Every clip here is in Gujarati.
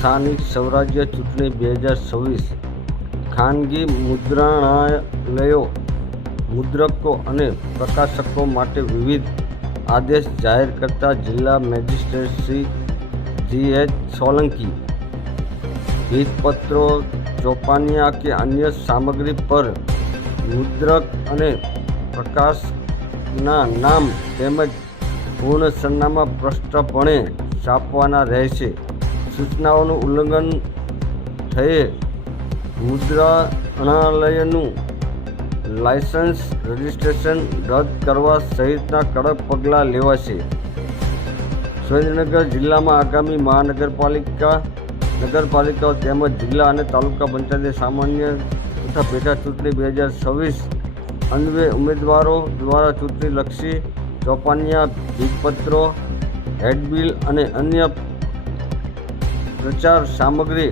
સ્થાનિક સ્વરાજ્ય ચૂંટણી 2026 ખાનગી મુદ્રણાલયો, મુદ્રકો અને પ્રકાશકો માટે વિવિધ આદેશ જાહેર કરતા જિલ્લા મેજિસ્ટ્રેટ શ્રી G.H. સોલંકી ભીંતપત્રો, ચોપાનિયા કે અન્ય સામગ્રી પર મુદ્રક અને પ્રકાશકના નામ તેમજ પૂર્ણ સરનામા સ્પષ્ટપણે છાપવાના રહેશે. સૂચનાઓનું ઉલ્લંઘન થયે મુદ્રણાલયનું લાયસન્સ રજિસ્ટ્રેશન રદ કરવા સહિતના કડક પગલાં લેવાશે. સુરેન્દ્રનગર જિલ્લામાં આગામી નગરપાલિકાઓ તેમજ જિલ્લા અને તાલુકા પંચાયતની સામાન્ય તથા પેટા ચૂંટણી 2026 અન્વયે ઉમેદવારો દ્વારા ચૂંટણીલક્ષી ચોપાનિયા, ભીંતપત્રો, હેન્ડબિલ અને અન્ય પ્રચાર સામગ્રી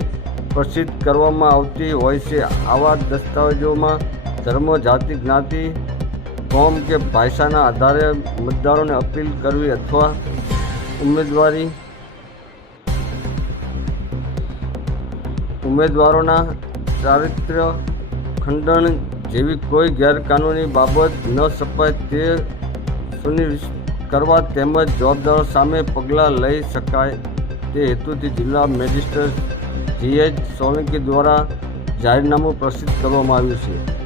પ્રસિદ્ધ કરવામાં આવતી હોય છે. આવા દસ્તાવેજોમાં ધર્મ, જાતિ, જ્ઞાતિ, કોમ કે ભાષાના આધારે મતદારોને અપીલ કરવી અથવા ઉમેદવારોના ચારિત્ર્ય ખંડન જેવી કોઈ ગેરકાનૂની બાબત ન છપાય તે સુનિશ્ચિત કરવા તેમજ જવાબદારો સામે પગલાં લઈ શકાય તે હેતુથી જિલ્લા મેજિસ્ટ્રેટ G.H. સોલંકી દ્વારા જાહેરનામું પ્રસિદ્ધ કરવામાં આવ્યું છે.